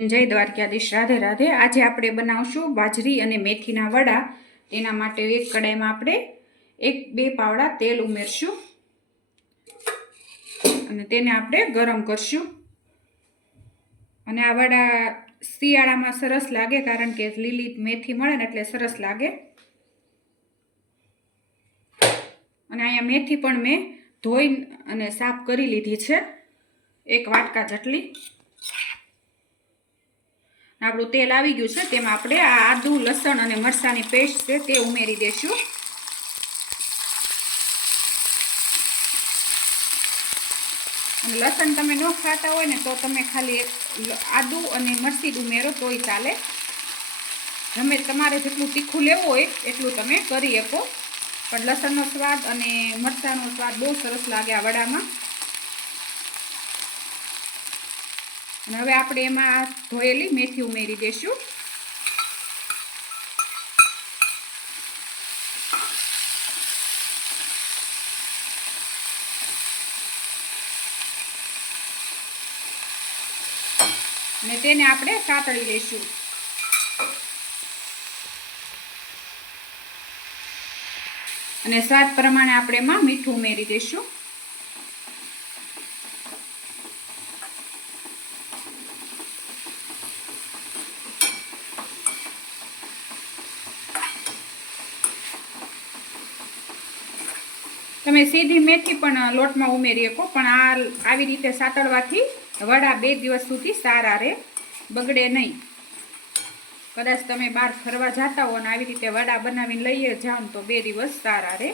જય દ્વારકાધીશ. રાધે રાધે. આજે આપણે બનાવશું બાજરી અને મેથીના વડા. તેના માટે એક કડાઈમાં આપણે એક, બે પાવડા તેલ ઉમેરશું. અને તેને આપણે ગરમ કરશું. અને આ વડા શિયાળામાં સરસ લાગે કારણ કે લીલી મેથી મળે ને એટલે સરસ લાગે. અને અહીંયા મેથી પણ મેં ધોઈ અને સાફ કરી લીધી છે. એક વાટકા જેટલી. આપણું તેલ આવી ગયું છે, તેમાં આપણે આ આદુ, લસણ અને મરચાંની પેસ્ટ છે, તે ઉમેરી દઈશું અને લસણ તમે ન ખાતા હોય ને તો તમે ખાલી એક આદુ અને મરચી ઉમેરો, તોય ચાલે. ગમે તમારે જેટલું તીખું લેવું હોય, એટલું તમે કરી શકો. પણ લસણનો સ્વાદ અને મરચાંનો સ્વાદ બહુ સરસ લાગે આ વડામાં. અને હવે આપણે એમાં ધોયેલી મેથી ઉમેરી દઈશું અને તેને આપણે સાતળી લઈશું. અને સ્વાદ પ્રમાણે આપણે એમાં મીઠું ઉમેરી દઈશું તમે સીધી મેથી પણ લોટમાં ઉમેરી શકો, પણ આ આવી રીતે સાતળવાથી વડા બે દિવસ સુધી સારા રહે, બગડે નહીં. કદાચ તમે બહાર ફરવા જતા હો અને આવી રીતે વડા બનાવીને લઈએ જાઓ તો બે દિવસ સારા રહે.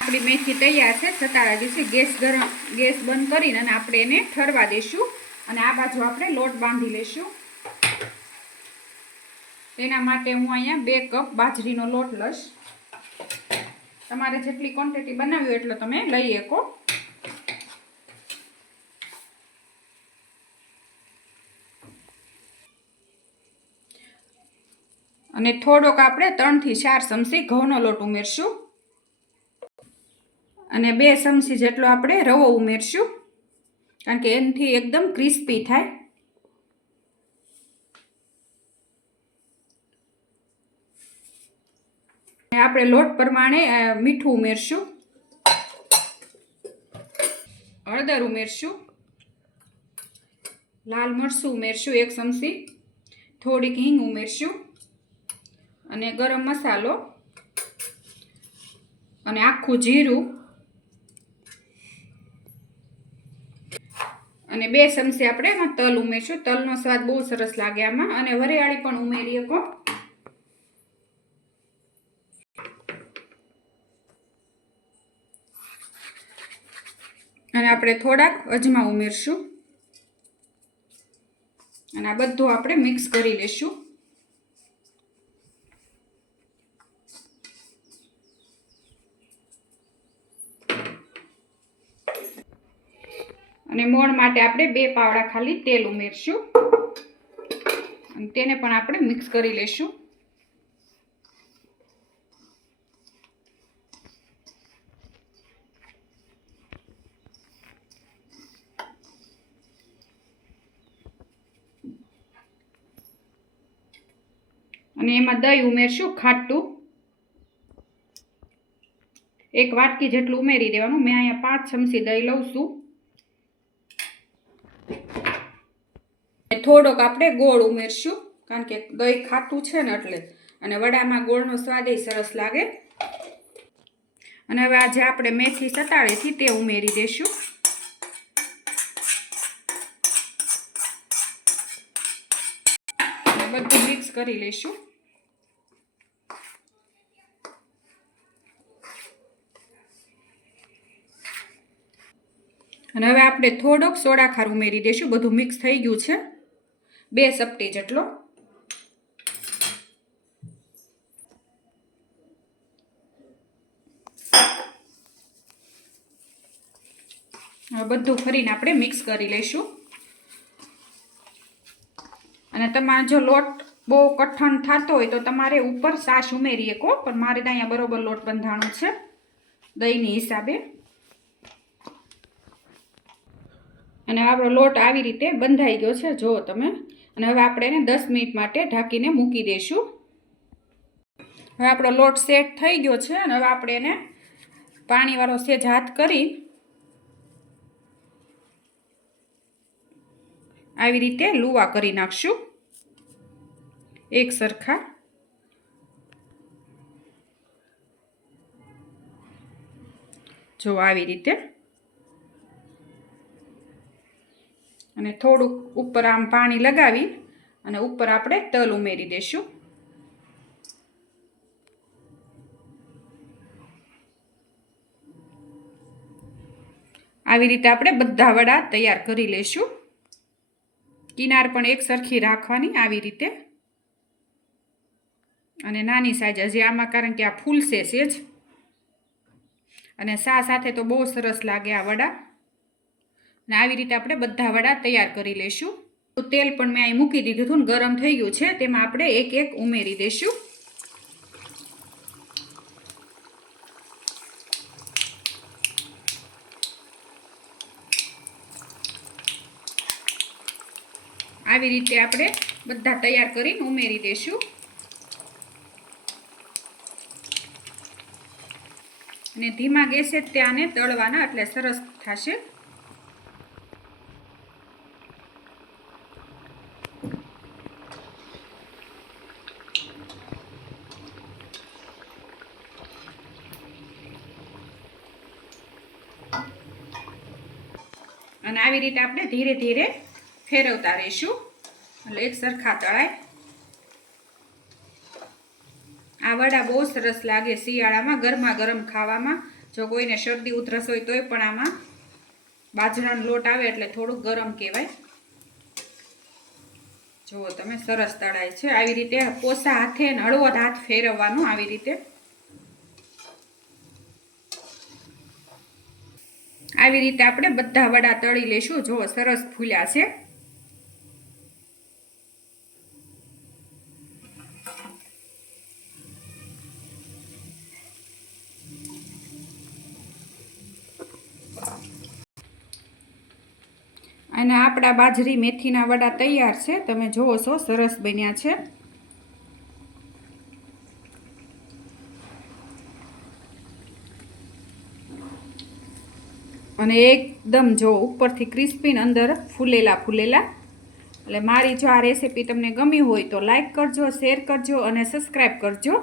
આપણી મેથી તૈયાર છે સતારા દિવસે ગેસ ગરમ, ગેસ બંધ કરીને અને આપણે એને ઠરવા દઈશું અને આ બાજુ આપણે લોટ બાંધી લઈશું તેના માટે હું અહીંયા બે કપ બાજરીનો લોટ લઈશ. તમારે જેટલી ક્વોન્ટિટી બનાવી એટલો તમે લઈ શકો. અને થોડોક આપણે ત્રણથી ચાર ચમચી ઘઉંનો લોટ ઉમેરશું. અને બે ચમચી જેટલો આપણે રવો ઉમેરશું. કારણ કે એનાથી એકદમ ક્રિસ્પી થાય. આપણે લોટ પ્રમાણે મીઠું ઉમેરશું. હળદર ઉમેરશું. લાલ મરચું ઉમેરશું એક ચમચી. થોડીક હિંગ ઉમેરશું. અને ગરમ મસાલો. અને આખું જીરું. અને બે ચમચી આપણે એમાં તલ ઉમેરશું. તલનો સ્વાદ બહુ સરસ લાગે આમાં. અને વરિયાળી પણ ઉમેરીએ શકો અને આપણે થોડાક અજમા ઉમેરશું. અને આ બધું આપણે મિક્સ કરી લેશું. અને મોણ માટે આપણે બે પાવડા ખાલી તેલ ઉમેરશું. અને તેને પણ આપણે મિક્સ કરી લેશું. અને એમાં દહીં ઉમેરશું, ખાટું. એક વાટકી જેટલું ઉમેરી દેવાનું. મેં અહીંયા પાંચ ચમચી દહીં લઉં છું. થોડોક આપણે ગોળ ઉમેરશું, કારણ કે દહીં ખાટું છે ને એટલે. અને વડામાં ગોળનો સ્વાદ સરસ લાગે. અને હવે આજે આપણે મેથી સતાળેથી તે ઉમેરી દઈશું બધું મિક્સ કરી લઈશું અને હવે આપણે થોડોક સોડા ખાર ઉમેરી દઈશું. બધું મિક્સ થઈ ગયું છે. બે સપટી જેટલો બધું ફરીને આપણે મિક્સ કરી લઈશું. અને તમારે જો લોટ બહુ કઠણ થતો હોય તો તમારે ઉપર સાસ ઉમેરીએ કો પણ મારે ત્યાં બરોબર લોટ બંધાણું છે દહીંની હિસાબે. અને આપણો લોટ આવી રીતે બંધાઈ ગયો છે. જુઓ તમે. અને હવે આપણે એને દસ મિનિટ માટે ઢાંકીને મૂકી દઈશું. હવે આપણો લોટ સેટ થઈ ગયો છે અને હવે આપણે એને પાણીવાળો સેજ હાથ કરી આવી રીતે લુવા કરી નાખશું. એક સરખા. જો આવી રીતે. અને થોડુંક ઉપર આમ પાણી લગાવી અને ઉપર આપણે તલ ઉમેરી દઈશું આવી રીતે આપણે બધા વડા તૈયાર કરી લઈશું કિનાર પણ એક સરખી રાખવાની આવી રીતે. અને નાની સાઈઝ હજી આમાં કારણ કે આ ફૂલશે જ. અને સા સાથે તો બહુ સરસ લાગે આ વડા. અને આવી રીતે આપણે બધા વડા તૈયાર કરી લઈશું તો તેલ પણ મેં અહીં મૂકી દીધું હતું ને ગરમ થઈ ગયું છે, તેમાં આપણે એક એક ઉમેરી દઈશું આવી રીતે આપણે બધા તૈયાર કરીને ઉમેરી દઈશું અને ધીમા ગેસે ત્યાંને તળવાના, એટલે સરસ થશે. અને આવી રીતે આપણે ધીરે ધીરે ફેરવતા રહીશું. એટલે એક સરખા તળાય. આ વડા બહુ સરસ લાગે શિયાળામાં ગરમા ગરમ ખાવામાં. જો કોઈને શરદી ઉધરસ હોય તોય પણ આમાં બાજરાનો લોટ આવે એટલે થોડુંક ગરમ કહેવાય. જુઓ તમે સરસ તળાય છે. આવી રીતે પોસા હાથે ને હળવો હાથ ફેરવવાનું આવી રીતે. આવી રીતે આપણે બધા વડા તળી લેશું. જો સરસ ફૂલ્યા છે. અને આપણા બાજરી મેથીના વડા તૈયાર છે. તમે જુઓ છો, સરસ બન્યા છે. અને એકદમ જો ઉપરથી ક્રિસ્પી અંદર ફૂલેલા ફૂલેલા. એટલે મારી જો આ રેસીપી તમને ગમી હોય તો લાઈક કરજો શેર કરજો અને સબસ્ક્રાઈબ કરજો.